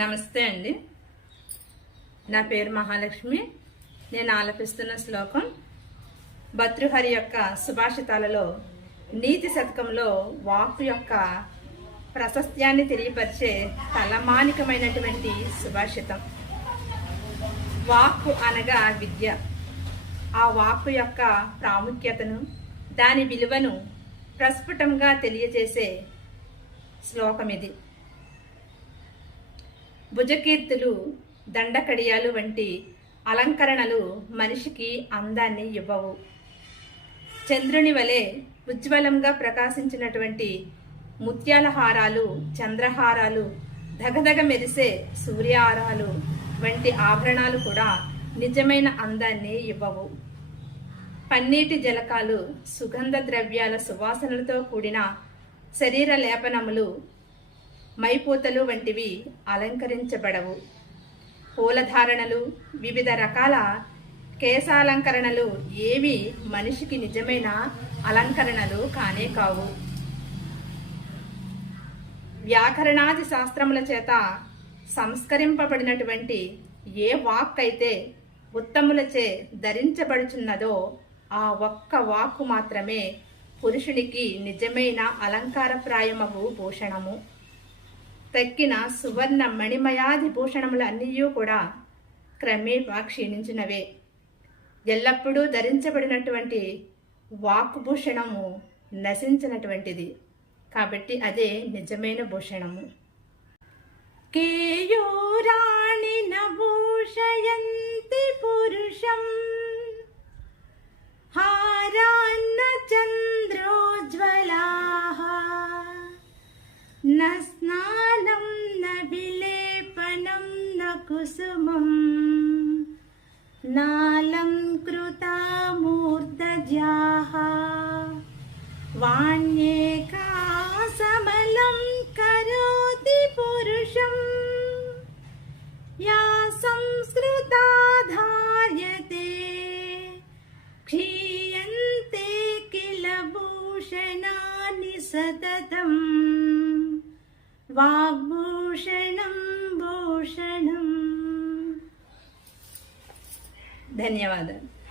నమస్తే అండి. నా పేరు మహాలక్ష్మి. నేను ఆలపిస్తున్న శ్లోకం భతృహరి యొక్క సుభాషితాలలో నీతి శతకంలో వాక్కు యొక్క ప్రశస్త్యాన్ని తెలియపరిచే తలమానికమైనటువంటి సుభాషితం. వాక్కు అనగా విద్య. ఆ వాక్కు యొక్క ప్రాముఖ్యతను దాని విలువను ప్రస్ఫుటంగా తెలియజేసే శ్లోకం ఇది భుజకీర్తులు దండకడియాలు వంటి అలంకరణలు మనిషికి అందాన్ని ఇవ్వవు. చంద్రుని వలె ఉజ్వలంగా ప్రకాశించినటువంటి ముత్యాల హారాలు చంద్రహారాలు దగదగ మెరిసే సూర్యహారాలు వంటి ఆభరణాలు కూడా నిజమైన అందాన్ని ఇవ్వవు. పన్నీటి జలకాలు సుగంధ ద్రవ్యాల సువాసనలతో కూడిన శరీర లేపనములు మైపోతలు వంటివి అలంకరించబడవు. పూలధారణలు వివిధ రకాల కేశాలంకరణలు ఏవి మనిషికి నిజమైన అలంకరణలు కానే కావు. వ్యాకరణాది శాస్త్రముల చేత సంస్కరింపబడినటువంటి ఏ వాక్ అయితే ఉత్తములచే ధరించబడుచున్నదో ఆ ఒక్క వాక్కు మాత్రమే పురుషునికి నిజమైన అలంకారప్రాయమగు భూషణము తక్కిన సువర్ణ మణిమయాది భూషణములు కూడా క్రమేపా క్షీణించినవే. ఎల్లప్పుడూ ధరించబడినటువంటి వాక్భూషణము నశించినటువంటిది. కాబట్టి అదే నిజమైన భూషణము. కేయోరాణి నభూషయంతి పురుషం హారాన్న చంద్రోజ్వలాః कुसुमं नालं कृतामूर्धजाः वाण्येका समलं करोति पुरुषं या संस्कृता धार्यते क्षीयन्ते किल भूषणानि सततं वाग्भूषण ధన్యవాదాలు.